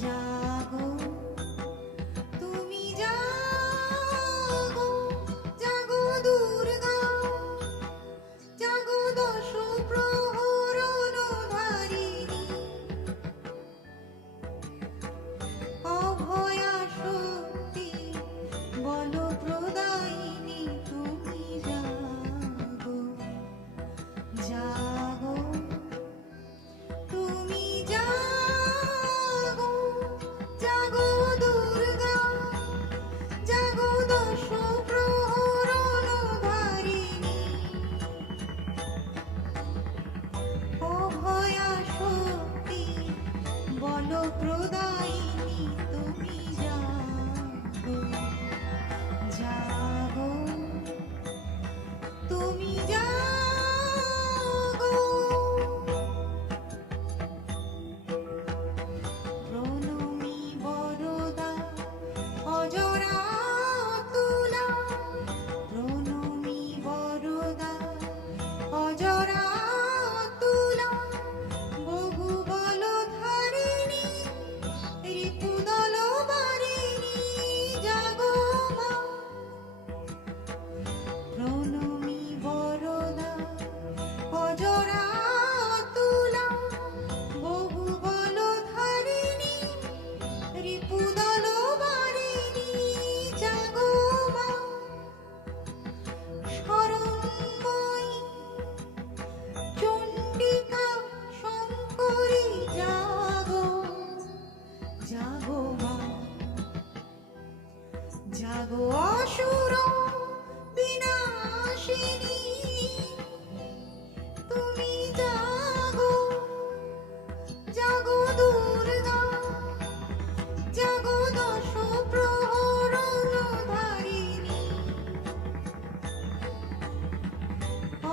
জাগো তুমি জাগো, জাগো দুর্গা, জাগো দশ প্রহরণ ধারিণী, অভয়া শক্তি বল প্রদায়িনী তুমি জাগো, জাগো তুমি জাগো, জাগো দুর্গা, জাগো দশ প্রহরণ ধারিণী, অভয়া শক্তি বল প্রদায়িনী তুমি জাগো, জাগো তুমি জাগো। প্রণমী বরদা অজরা তুলা, প্রণমী বরদা অজরা তুলা, বহু বল ধারিণী রিপুদল বারিণী, জাগো মা। প্রণমী বরদা অজরা তুলা, বহু বল ধারিণী রিপুদল বারিণী, জাগো মা। শরণ্যময়ী চণ্ডিকা শঙ্করী, জাগো, জাগো মা। জাগো অসুর বিনাশিনী, তুমি জাগো, জাগো দুর্গা, জাগো দশ প্রহরণ ধারিণী,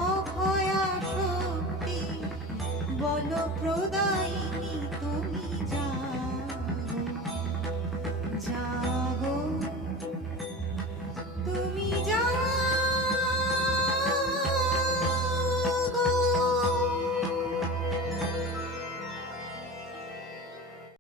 অভয়া শক্তি বল প্রদায়িনী